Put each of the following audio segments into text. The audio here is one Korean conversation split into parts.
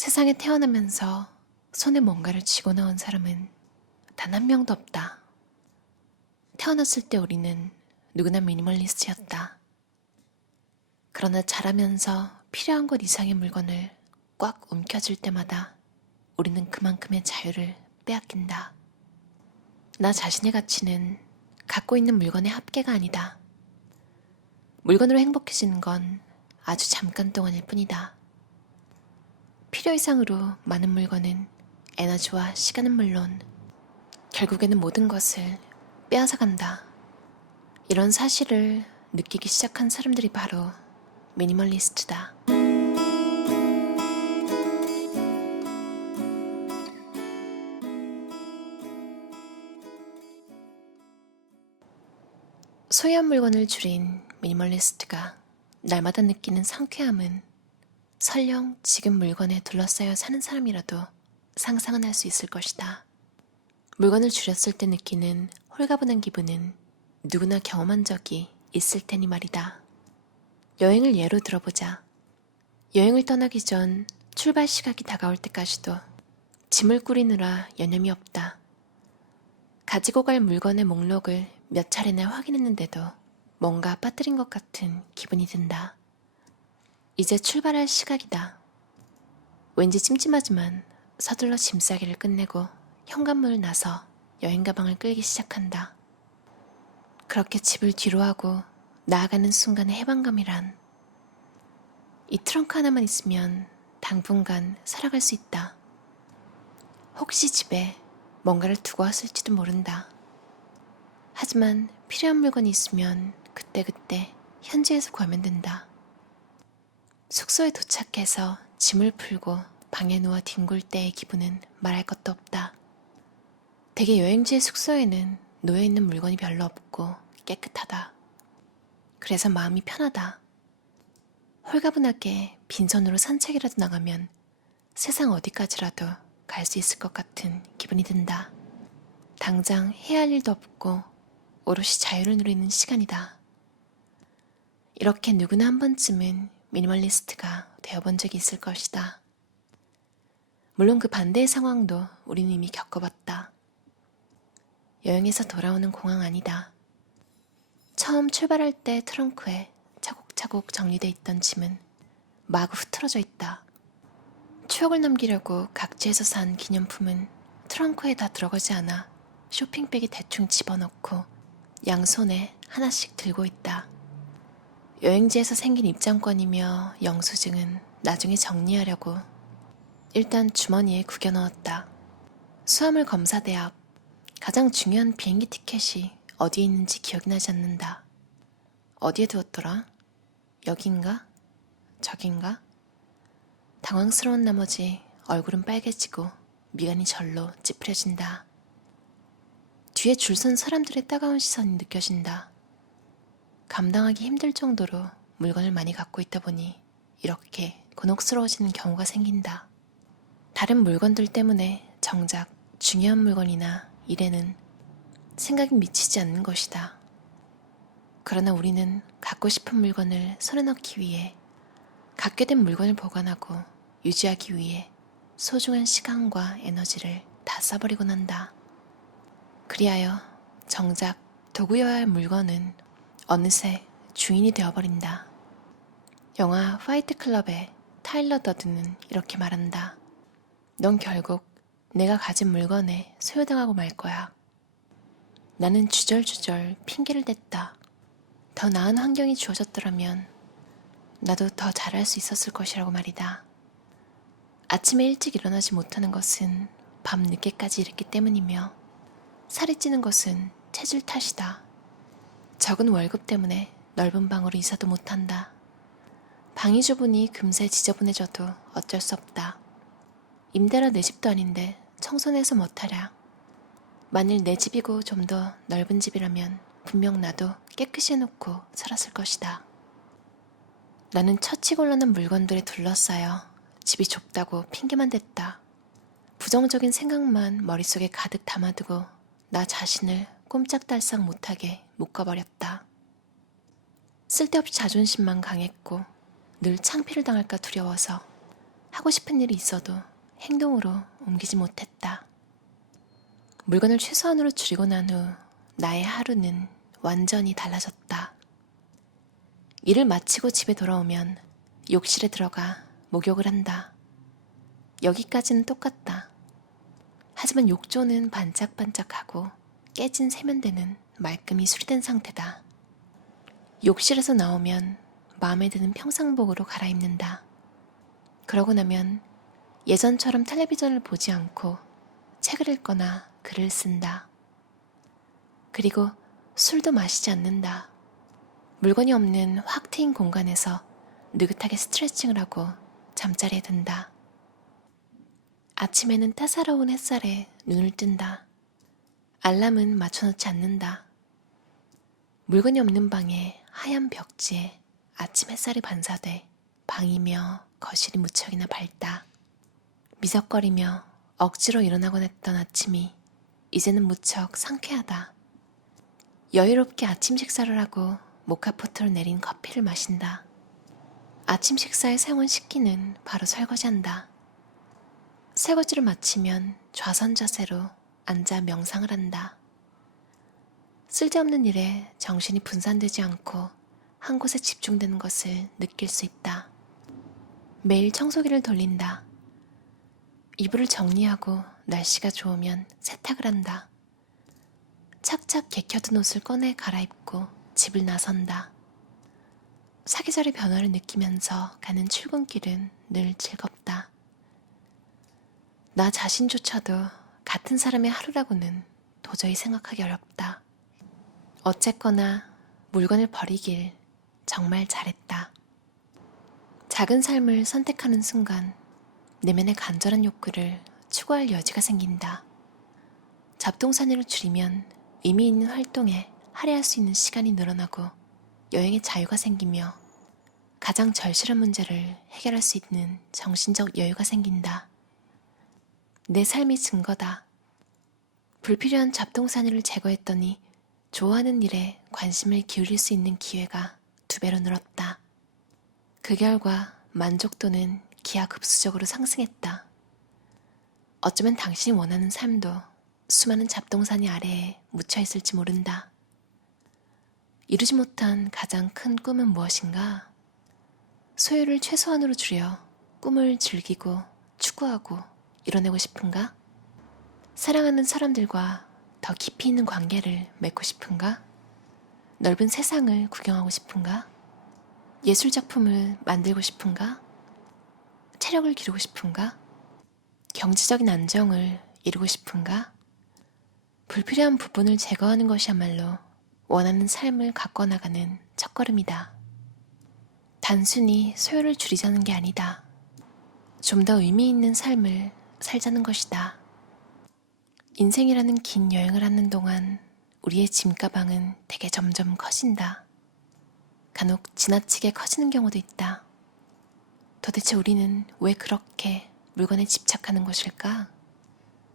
세상에 태어나면서 손에 뭔가를 쥐고 나온 사람은 단 한 명도 없다. 태어났을 때 우리는 누구나 미니멀리스트였다. 그러나 자라면서 필요한 것 이상의 물건을 꽉 움켜쥘 때마다 우리는 그만큼의 자유를 빼앗긴다. 나 자신의 가치는 갖고 있는 물건의 합계가 아니다. 물건으로 행복해지는 건 아주 잠깐 동안일 뿐이다. 필요 이상으로 많은 물건은 에너지와 시간은 물론 결국에는 모든 것을 빼앗아 간다. 이런 사실을 느끼기 시작한 사람들이 바로 미니멀리스트다. 소유한 물건을 줄인 미니멀리스트가 날마다 느끼는 상쾌함은 설령 지금 물건에 둘러싸여 사는 사람이라도 상상은 할 수 있을 것이다. 물건을 줄였을 때 느끼는 홀가분한 기분은 누구나 경험한 적이 있을 테니 말이다. 여행을 예로 들어보자. 여행을 떠나기 전 출발 시각이 다가올 때까지도 짐을 꾸리느라 여념이 없다. 가지고 갈 물건의 목록을 몇 차례나 확인했는데도 뭔가 빠뜨린 것 같은 기분이 든다. 이제 출발할 시각이다. 왠지 찜찜하지만 서둘러 짐싸기를 끝내고 현관문을 나서 여행 가방을 끌기 시작한다. 그렇게 집을 뒤로하고 나아가는 순간의 해방감이란 이 트렁크 하나만 있으면 당분간 살아갈 수 있다. 혹시 집에 뭔가를 두고 왔을지도 모른다. 하지만 필요한 물건이 있으면 그때그때 현지에서 구하면 된다. 숙소에 도착해서 짐을 풀고 방에 누워 뒹굴 때의 기분은 말할 것도 없다. 대개 여행지의 숙소에는 놓여있는 물건이 별로 없고 깨끗하다. 그래서 마음이 편하다. 홀가분하게 빈손으로 산책이라도 나가면 세상 어디까지라도 갈 수 있을 것 같은 기분이 든다. 당장 해야 할 일도 없고 오롯이 자유를 누리는 시간이다. 이렇게 누구나 한 번쯤은 미니멀리스트가 되어본 적이 있을 것이다. 물론 그 반대의 상황도 우리는 이미 겪어봤다. 여행에서 돌아오는 공항 아니다. 처음 출발할 때 트렁크에 차곡차곡 정리돼 있던 짐은 마구 흐트러져 있다. 추억을 남기려고 각지에서 산 기념품은 트렁크에 다 들어가지 않아 쇼핑백에 대충 집어넣고 양손에 하나씩 들고 있다. 여행지에서 생긴 입장권이며 영수증은 나중에 정리하려고 일단 주머니에 구겨 넣었다. 수화물 검사대 앞 가장 중요한 비행기 티켓이 어디에 있는지 기억이 나지 않는다. 어디에 두었더라? 여긴가? 저긴가? 당황스러운 나머지 얼굴은 빨개지고 미간이 절로 찌푸려진다. 뒤에 줄 선 사람들의 따가운 시선이 느껴진다. 감당하기 힘들 정도로 물건을 많이 갖고 있다 보니 이렇게 곤혹스러워지는 경우가 생긴다. 다른 물건들 때문에 정작 중요한 물건이나 일에는 생각이 미치지 않는 것이다. 그러나 우리는 갖고 싶은 물건을 손에 넣기 위해 갖게 된 물건을 보관하고 유지하기 위해 소중한 시간과 에너지를 다 써버리곤 한다. 그리하여 정작 도구여야 할 물건은 어느새 주인이 되어버린다. 영화 파이트 클럽의 타일러 더든은 이렇게 말한다. 넌 결국 내가 가진 물건에 소요당하고 말 거야. 나는 주절주절 핑계를 댔다. 더 나은 환경이 주어졌더라면 나도 더 잘할 수 있었을 것이라고 말이다. 아침에 일찍 일어나지 못하는 것은 밤 늦게까지 일했기 때문이며 살이 찌는 것은 체질 탓이다. 적은 월급 때문에 넓은 방으로 이사도 못한다. 방이 좁으니 금세 지저분해져도 어쩔 수 없다. 임대라 내 집도 아닌데 청소내서 못하랴. 만일 내 집이고 좀 더 넓은 집이라면 분명 나도 깨끗이 해놓고 살았을 것이다. 나는 처치곤란한 물건들에 둘러싸여 집이 좁다고 핑계만 댔다. 부정적인 생각만 머릿속에 가득 담아두고 나 자신을 꼼짝달싹 못하게 묶어버렸다. 쓸데없이 자존심만 강했고 늘 창피를 당할까 두려워서 하고 싶은 일이 있어도 행동으로 옮기지 못했다. 물건을 최소한으로 줄이고 난 후 나의 하루는 완전히 달라졌다. 일을 마치고 집에 돌아오면 욕실에 들어가 목욕을 한다. 여기까지는 똑같다. 하지만 욕조는 반짝반짝하고 깨진 세면대는 말끔히 수리된 상태다. 욕실에서 나오면 마음에 드는 평상복으로 갈아입는다. 그러고 나면 예전처럼 텔레비전을 보지 않고 책을 읽거나 글을 쓴다. 그리고 술도 마시지 않는다. 물건이 없는 확 트인 공간에서 느긋하게 스트레칭을 하고 잠자리에 든다. 아침에는 따사로운 햇살에 눈을 뜬다. 알람은 맞춰놓지 않는다. 물건이 없는 방에 하얀 벽지에 아침 햇살이 반사돼 방이며 거실이 무척이나 밝다. 미적거리며 억지로 일어나곤 했던 아침이 이제는 무척 상쾌하다. 여유롭게 아침 식사를 하고 모카포트로 내린 커피를 마신다. 아침 식사에 사용한 식기는 바로 설거지한다. 설거지를 마치면 좌선 자세로 앉아 명상을 한다. 쓸데없는 일에 정신이 분산되지 않고 한 곳에 집중되는 것을 느낄 수 있다. 매일 청소기를 돌린다. 이불을 정리하고 날씨가 좋으면 세탁을 한다. 착착 개켜둔 옷을 꺼내 갈아입고 집을 나선다. 사계절의 변화를 느끼면서 가는 출근길은 늘 즐겁다. 나 자신조차도 같은 사람의 하루라고는 도저히 생각하기 어렵다. 어쨌거나 물건을 버리길 정말 잘했다. 작은 삶을 선택하는 순간 내면의 간절한 욕구를 추구할 여지가 생긴다. 잡동사니를 줄이면 의미 있는 활동에 할애할 수 있는 시간이 늘어나고 여행의 자유가 생기며 가장 절실한 문제를 해결할 수 있는 정신적 여유가 생긴다. 내 삶이 증거다. 불필요한 잡동사니를 제거했더니 좋아하는 일에 관심을 기울일 수 있는 기회가 2배로 늘었다. 그 결과 만족도는 기하급수적으로 상승했다. 어쩌면 당신이 원하는 삶도 수많은 잡동사니 아래에 묻혀있을지 모른다. 이루지 못한 가장 큰 꿈은 무엇인가? 소요를 최소한으로 줄여 꿈을 즐기고 추구하고 이뤄내고 싶은가? 사랑하는 사람들과 더 깊이 있는 관계를 맺고 싶은가? 넓은 세상을 구경하고 싶은가? 예술작품을 만들고 싶은가? 체력을 기르고 싶은가? 경제적인 안정을 이루고 싶은가? 불필요한 부분을 제거하는 것이야말로 원하는 삶을 가꿔 나가는 첫걸음이다. 단순히 소요를 줄이자는 게 아니다. 좀 더 의미 있는 삶을 살자는 것이다. 인생이라는 긴 여행을 하는 동안 우리의 짐가방은 되게 점점 커진다. 간혹 지나치게 커지는 경우도 있다. 도대체 우리는 왜 그렇게 물건에 집착하는 것일까?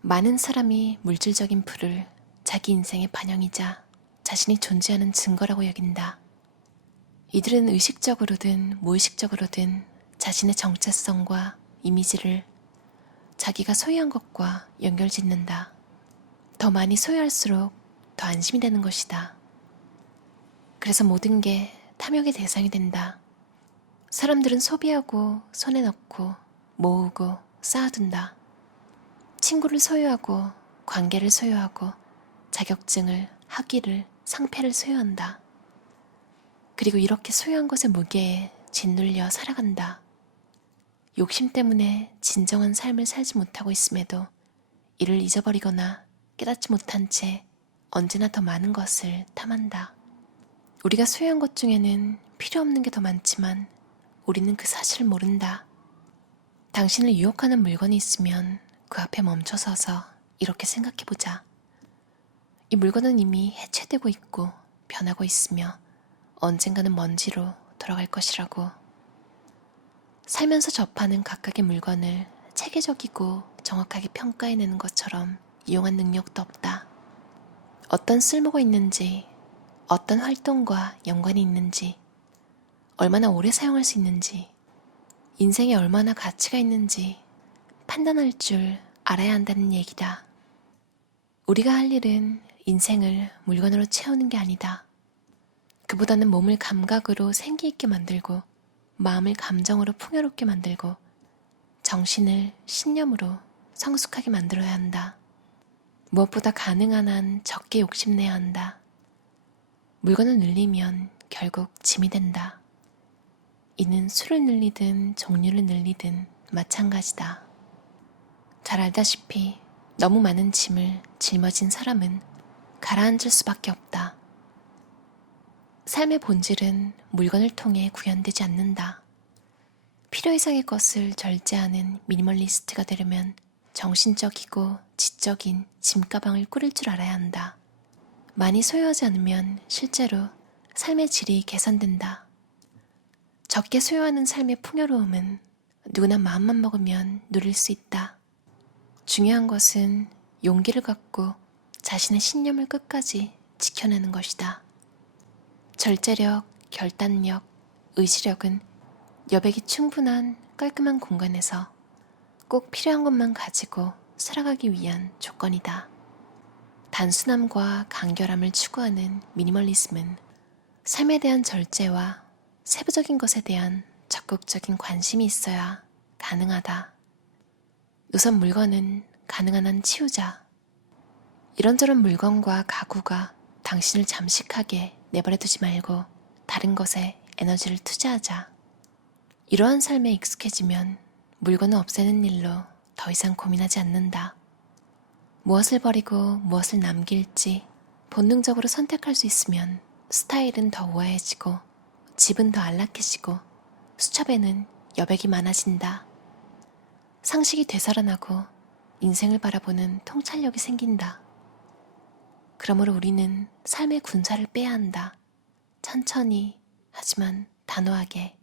많은 사람이 물질적인 부를 자기 인생의 반영이자 자신이 존재하는 증거라고 여긴다. 이들은 의식적으로든 무의식적으로든 자신의 정체성과 이미지를 자기가 소유한 것과 연결짓는다. 더 많이 소유할수록 더 안심이 되는 것이다. 그래서 모든 게 탐욕의 대상이 된다. 사람들은 소비하고 손에 넣고 모으고 쌓아둔다. 친구를 소유하고 관계를 소유하고 자격증을, 학위를, 상패를 소유한다. 그리고 이렇게 소유한 것의 무게에 짓눌려 살아간다. 욕심 때문에 진정한 삶을 살지 못하고 있음에도 이를 잊어버리거나 깨닫지 못한 채 언제나 더 많은 것을 탐한다. 우리가 소유한 것 중에는 필요 없는 게 더 많지만 우리는 그 사실을 모른다. 당신을 유혹하는 물건이 있으면 그 앞에 멈춰서서 이렇게 생각해보자. 이 물건은 이미 해체되고 있고 변하고 있으며 언젠가는 먼지로 돌아갈 것이라고. 살면서 접하는 각각의 물건을 체계적이고 정확하게 평가해내는 것처럼 이용한 능력도 없다. 어떤 쓸모가 있는지, 어떤 활동과 연관이 있는지, 얼마나 오래 사용할 수 있는지 인생에 얼마나 가치가 있는지 판단할 줄 알아야 한다는 얘기다. 우리가 할 일은 인생을 물건으로 채우는 게 아니다. 그보다는 몸을 감각으로 생기 있게 만들고 마음을 감정으로 풍요롭게 만들고 정신을 신념으로 성숙하게 만들어야 한다. 무엇보다 가능한 한 적게 욕심내야 한다. 물건을 늘리면 결국 짐이 된다. 이는 수를 늘리든 종류를 늘리든 마찬가지다. 잘 알다시피 너무 많은 짐을 짊어진 사람은 가라앉을 수밖에 없다. 삶의 본질은 물건을 통해 구현되지 않는다. 필요 이상의 것을 절제하는 미니멀리스트가 되려면 정신적이고 지적인 짐가방을 꾸릴 줄 알아야 한다. 많이 소유하지 않으면 실제로 삶의 질이 개선된다. 적게 소유하는 삶의 풍요로움은 누구나 마음만 먹으면 누릴 수 있다. 중요한 것은 용기를 갖고 자신의 신념을 끝까지 지켜내는 것이다. 절제력, 결단력, 의지력은 여백이 충분한 깔끔한 공간에서 꼭 필요한 것만 가지고 살아가기 위한 조건이다. 단순함과 간결함을 추구하는 미니멀리즘은 삶에 대한 절제와 세부적인 것에 대한 적극적인 관심이 있어야 가능하다. 우선 물건은 가능한 한 치우자. 이런저런 물건과 가구가 당신을 잠식하게 내버려두지 말고 다른 것에 에너지를 투자하자. 이러한 삶에 익숙해지면 물건을 없애는 일로 더 이상 고민하지 않는다. 무엇을 버리고 무엇을 남길지 본능적으로 선택할 수 있으면 스타일은 더 우아해지고 집은 더 안락해지고 수첩에는 여백이 많아진다. 상식이 되살아나고 인생을 바라보는 통찰력이 생긴다. 그러므로 우리는 삶의 군사를 빼야 한다. 천천히 하지만 단호하게.